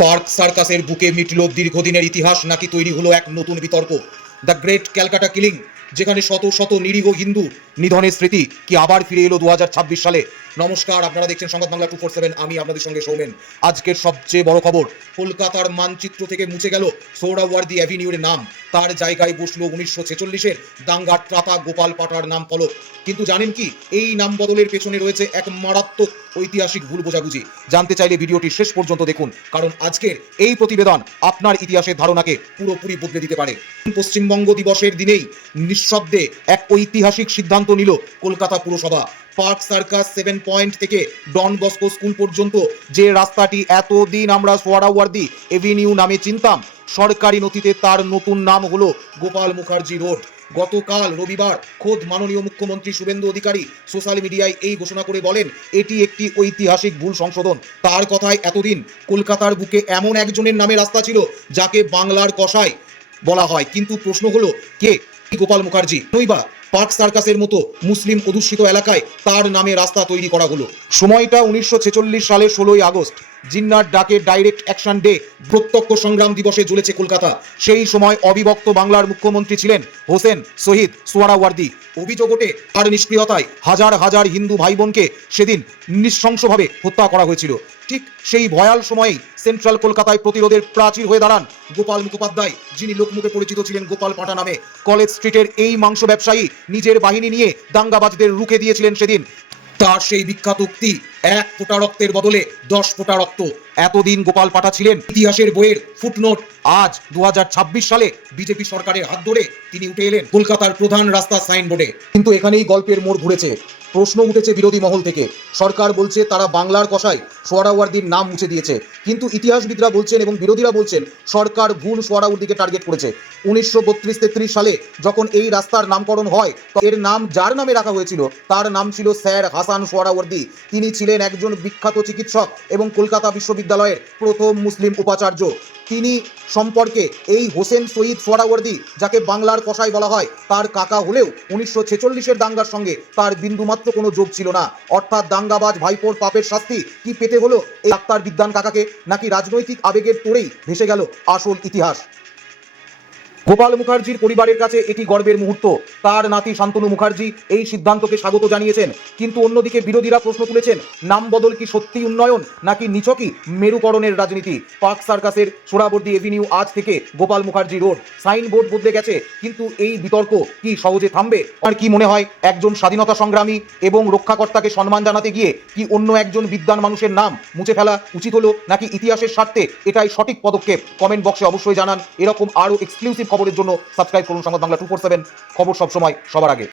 Park সার্কাসের বুকে মিটল দীর্ঘদিনের ইতিহাস, নাকি তৈরি হলো এক নতুন বিতর্ক? দ্য গ্রেট ক্যালকাটা কিলিং, যেখানে শত শত নিরীহ হিন্দু নিধনের স্মৃতি কি আবার ফিরে এলো 2026 সালে? নমস্কার, আপনারা দেখছেন সংবাদ বাংলা 247। আমি আপনাদের সঙ্গে সৌমেন। আজকের সবচেয়ে বড় খবর, কলকাতার মানচিত্র থেকে মুছে গেল সোহরাওয়ার্দী অ্যাভিনিউর নাম। তার জায়গায় বসলো 1946-এর দাঙ্গার ত্রাতা গোপাল পাটার নাম ফলক। কিন্তু জানেন কি, এই নাম বদলের পেছনে রয়েছে এক মারাত্মক ঐতিহাসিক ভুল বোঝাবুঝি। জানতে চাইলে ভিডিওটি শেষ পর্যন্ত দেখুন, কারণ আজকের এই প্রতিবেদন আপনার ইতিহাসের ধারণাকে পুরোপুরি বদলে দিতে পারে। পশ্চিমবঙ্গ দিবসের দিনেই নিঃশব্দে এক ঐতিহাসিক সিদ্ধান্ত নিল কলকাতা পুরসভা। পার্ক সার্কাস 7 পয়েন্ট থেকে ডন বস্কো স্কুল পর্যন্ত যে রাস্তাটি এতদিন আমরা সোহরাওয়ার্দী এভিনিউ নামে চিনতাম, সরকারি নথিতে তার নতুন নাম হলো গোপাল মুখার্জি রোড। গতকাল রবিবার খোদ মাননীয় মুখ্যমন্ত্রী শুভেন্দু অধিকারী সোশ্যাল মিডিয়ায় এই ঘোষণা করে বলেন, এটি একটি ঐতিহাসিক ভুল সংশোধন। তার কথায়, এতদিন কলকাতার বুকে এমন একজনের নামে রাস্তা ছিল যাকে বাংলার কসাই বলা হয়, কিন্তু প্রশ্ন হলো, কে গোপাল মুখার্জি? নইবা পার্ক সার্কাসের মতো মুসলিম অধ্যুষিত এলাকায় তার নামে রাস্তা তৈরি করা হলো। সময়টা 1946 সালের 16ই আগস্ট, জিন্নার ডাকে ডাইরেক্ট অ্যাকশন ডে, প্রত্যক্ষ সংগ্রাম দিবসে জ্বলেছে কলকাতা। সেই সময় অবিভক্ত বাংলার মুখ্যমন্ত্রী ছিলেন হোসেন শহীদ সোহরাওয়ার্দী। অভিযোগ ওঠে, তার নিষ্ক্রিয়তায় হাজার হাজার হিন্দু ভাই বোনকে সেদিন নৃশংসভাবে হত্যা করা হয়েছিল। ঠিক সেই ভয়াল সময়েই সেন্ট্রাল কলকাতায় প্রতিরোধের প্রাচীর হয়ে দাঁড়ান গোপাল মুখোপাধ্যায়, যিনি লোকমুখে পরিচিত ছিলেন গোপাল পাটা নামে। কলেজ স্ট্রিটের এই মাংস ব্যবসায়ী নিজের বাহিনী নিয়ে দাঙ্গাবাজদের রুখে দিয়েছিলেন সেদিন। তার সেই বিখ্যাত উক্তি, 1 ফোঁটা রক্তের বদলে 10 ফোঁটা রক্ত। এতদিন গোপাল পাটা ছিলেন ইতিহাসের বইয়ের ফুটনোট। আজ 2026 সালে বিজেপি সরকারের হাত ধরে তিনি উঠে এলেন কলকাতার প্রধান রাস্তা সাইনবোর্ডে। কিন্তু এখানেই গল্পের মোড় ঘুরেছে। প্রশ্ন উঠেছে বিরোধী মহল থেকে। সরকার বলছে তারা বাংলার কসাই সোহরাওয়ার্দীর নাম মুছে দিয়েছে, কিন্তু ইতিহাসবিদরা বলছেন এবং বিরোধীরা বলছেন সরকার ভুল সোহরাওয়ার্দীকে টার্গেট করেছে। 1932-33 সালে যখন এই রাস্তার নামকরণ হয়, এর নাম যার নামে রাখা হয়েছিল তার নাম ছিল স্যার হাসান সোহরাওয়ার্দী। তিনি ছিলেন একজন বিখ্যাত চিকিৎসক এবং কলকাতা বিশ্ববিদ্যালয়ের প্রথম মুসলিম উপাচার্য। তিনি সম্পর্কে এই হোসেন শহীদ সোহরাওয়ার্দী, যাকে বাংলার কসাই বলা হয়, তার কাকা হলেও 1946-এর দাঙ্গার সঙ্গে তার বিন্দুমাত্র কোনো যোগ ছিল না। অর্থাৎ দাঙ্গাবাজ ভাইপোর পাপের শাস্তি কি পেতে হলো এই ডাক্তার বিদ্যান কাকাকে, নাকি রাজনৈতিক আবেগের তোড়েই ভেসে গেল আসল ইতিহাস? গোপাল মুখার্জির পরিবারের কাছে এটি গর্বের মুহূর্ত। তার নাতি শান্তনু মুখার্জি এই সিদ্ধান্তকে স্বাগত জানিয়েছেন, কিন্তু অন্যদিকে বিরোধীরা প্রশ্ন তুলেছেন, নাম বদল কি সত্যি উন্নয়ন, নাকি নিছকই মেরুকরণের রাজনীতি? পার্ক সার্কাসের সোহরাওয়ার্দী এভিনিউ আজ থেকে গোপাল মুখার্জি রোড। সাইনবোর্ড বদলে গেছে, কিন্তু এই বিতর্ক কি সহজে থামবে? আর কি মনে হয়, একজন স্বাধীনতা সংগ্রামী এবং রক্ষাকর্তাকে সম্মান জানাতে গিয়ে কি অন্য একজন বিদ্বান মানুষের নাম মুছে ফেলা উচিত হলো, নাকি ইতিহাসের স্বার্থে এটাই সঠিক পদক্ষেপ? কমেন্ট বক্সে অবশ্যই জানান। এরকম আরও এক্সক্লুসিভ খবরের জন্য সাবস্ক্রাইব করুন সংবাদ বাংলা 247। খবর সবসময় সবার আগে।